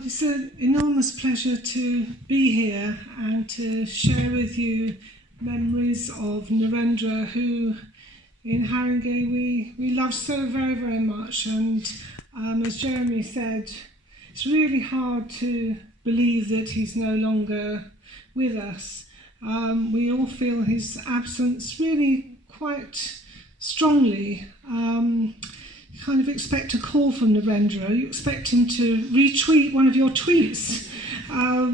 Well, it's an enormous pleasure to be here and to share with you memories of Narendra, who in Haringey we love so very, very much. And as Jeremy said, it's really hard to believe that he's no longer with us. We all feel his absence really quite strongly. You kind of expect a call from Narendra. You expect him to retweet one of your tweets,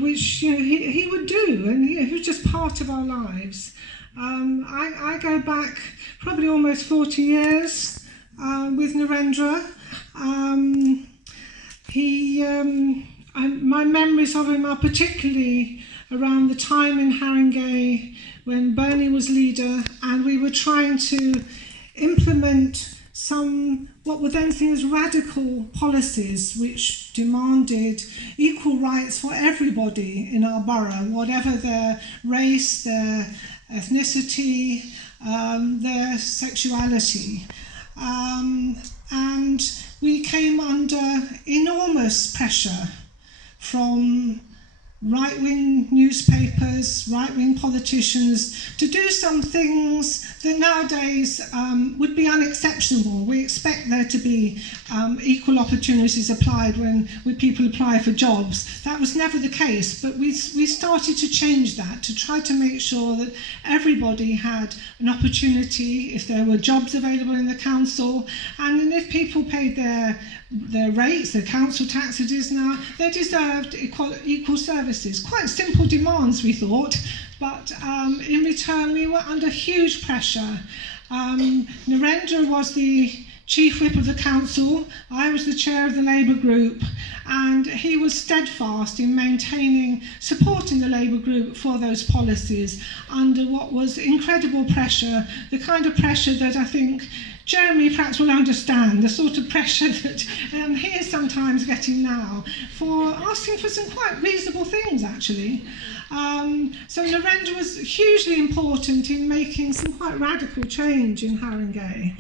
which he would do, and he was just part of our lives. I go back probably almost 40 years with Narendra. My memories of him are particularly around the time in Haringey when Bernie was leader, and we were trying to implement some what were then seen as radical policies which demanded equal rights for everybody in our borough, whatever their race, their ethnicity, their sexuality. And we came under enormous pressure from right-wing newspapers, right-wing politicians to do some things that nowadays would be unexceptional. We expect there to be equal opportunities applied when people apply for jobs. That was never the case, but we started to change that to try to make sure that everybody had an opportunity if there were jobs available in the council, and if people paid their rates, their council tax it is now, they deserved equal services. Quite simple demands, we thought, but in return we were under huge pressure. Narendra was the chief whip of the council, I was the chair of the Labour group, and he was steadfast in supporting the Labour group for those policies under what was incredible pressure, the kind of pressure that I think Jeremy perhaps will understand, the sort of pressure that he is sometimes getting now for asking for some quite reasonable things, actually. So Narendra was hugely important in making some quite radical change in Haringey.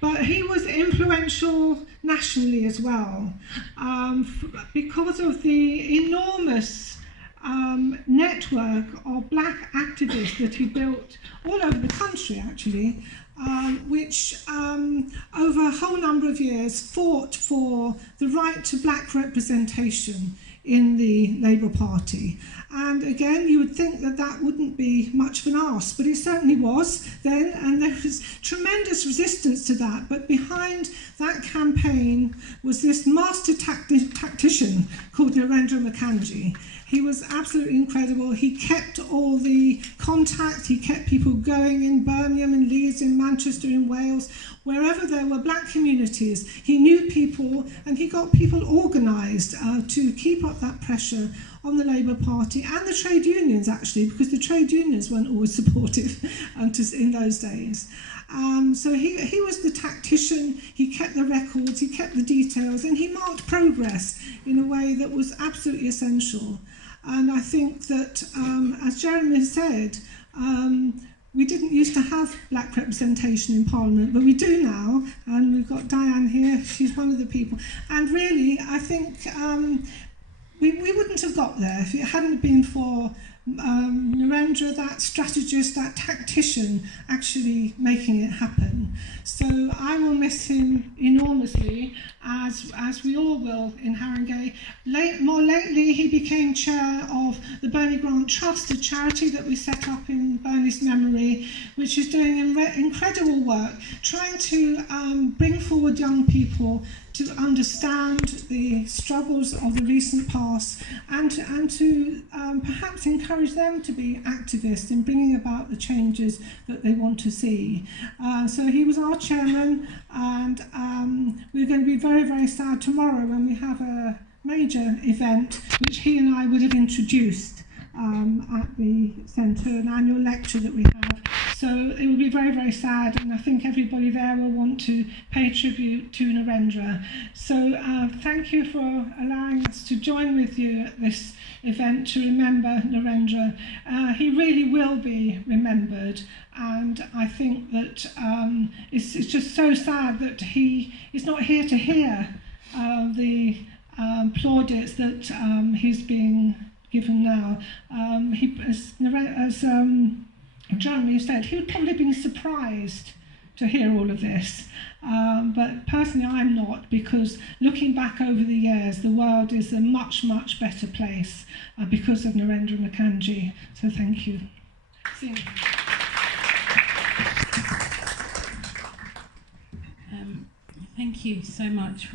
But he was influential nationally as well, because of the enormous network of black activists that he built all over the country, actually, which over a whole number of years fought for the right to black representation in the Labour Party. And again, you would think that that wouldn't be much of an ask, but it certainly was then, and there was tremendous resistance to that. But behind that campaign was this master tactician called Narendra Makanji. He was absolutely incredible. He kept all the contacts, he kept people going in Birmingham, in Leeds, in Manchester, in Wales, wherever there were black communities. He knew people, and he got people organised to keep up that pressure on the Labour Party and the trade unions, actually, because the trade unions weren't always supportive in those days. So he was the tactician, he kept the records, he kept the details, and he marked progress in a way that was absolutely essential. And I think that, as Jeremy said, we didn't used to have black representation in Parliament, but we do now, and we've got Diane here, she's one of the people. And really, I think we wouldn't have got there if it hadn't been for Narendra, that strategist, that tactician, actually making it happen. So I will miss him enormously, as we all will in Haringey. More lately, he became chair of the Bernie Grant Trust, a charity that we set up in Bernie's memory, which is doing incredible work, trying to bring forward young people to understand the struggles of the recent past and to perhaps encourage them to be activists in bringing about the changes that they want to see. So he was our chairman, and we're going to be very, very sad tomorrow when we have a major event which he and I would have introduced at the centre, an annual lecture that we have. So it will be very, very sad, and I think everybody there will want to pay tribute to Narendra. So thank you for allowing us to join with you at this event to remember Narendra. He really will be remembered, and I think that it's just so sad that he is not here to hear the plaudits that he's being given now. As Jeremy said, he would probably have been surprised to hear all of this. But personally, I'm not, because looking back over the years, the world is a much, much better place because of Narendra and Makanji. So thank you. Thank you so much.